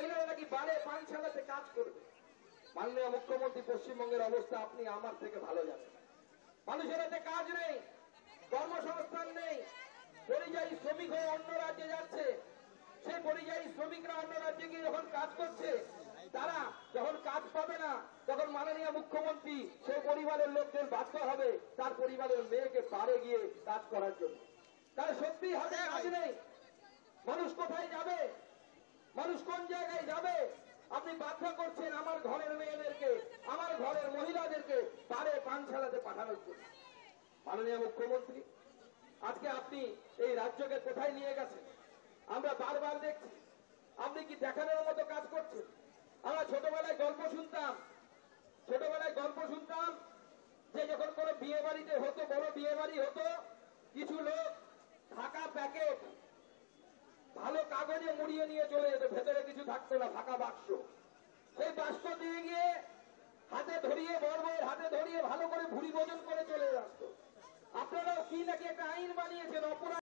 মহিলারা নাকি বারে পানশালাতে কাজ করবে। মাননীয় মুখ্যমন্ত্রী, পশ্চিমবঙ্গের অবস্থা আপনি আমার থেকে ভালো জানেন। মানুষের হাতে কাজ নেই, কর্মসংস্থান নেই, পরিযায়ী শ্রমিক হয়ে অন্য রাজ্যে যাচ্ছে। সেই পরিযায়ী শ্রমিকরা অন্য রাজ্যে গিয়ে যখন কাজ করছে, তারা যখন কাজ পাবে না, তখন মাননীয় মুখ্যমন্ত্রী সেই পরিবারের লোকজন বাধ্য হবে তার পরিবারের মেয়েকে পারে গিয়ে কাজ করার জন্য। তার সত্যি হাতে কাজ নেই, মানুষ কোথায় যাবে, মানুষ কোন জায়গায় যাবে? আপনি বাধ্য করছেন আমার ঘরের মেয়েদেরকে, আমার ঘরের মহিলাদেরকে পারে পানশালাতে পাঠানোর জন্য। মাননীয় মুখ্যমন্ত্রী, আজকে আপনি এই রাজ্যকে কোথায় নিয়ে গেছেন আমরা বারবার দেখছি। আপনি কি দেখানোর মতো কাজ করছেন? আমরা ছোটবেলায় গল্প শুনতাম যে যখন কোনো বিয়ে বাড়িতে হতো, বড় বিয়ে বাড়ি হতো, কিছু লোক ফাঁকা প্যাকেট ভালো কাগজে মুড়িয়ে নিয়ে চলে যেত, ভেতরে কিছু থাকতো না, ফাঁকা বাক্স। সেই বাক্স দিয়ে গিয়ে হাতে ধরিয়ে, বর্বর হাতে ধরিয়ে ভালো করে ভুড়ি ভোজন করে চলে আসতো। আপনারাও কি নাকি একটা আইন বানিয়েছেন, অপরাধ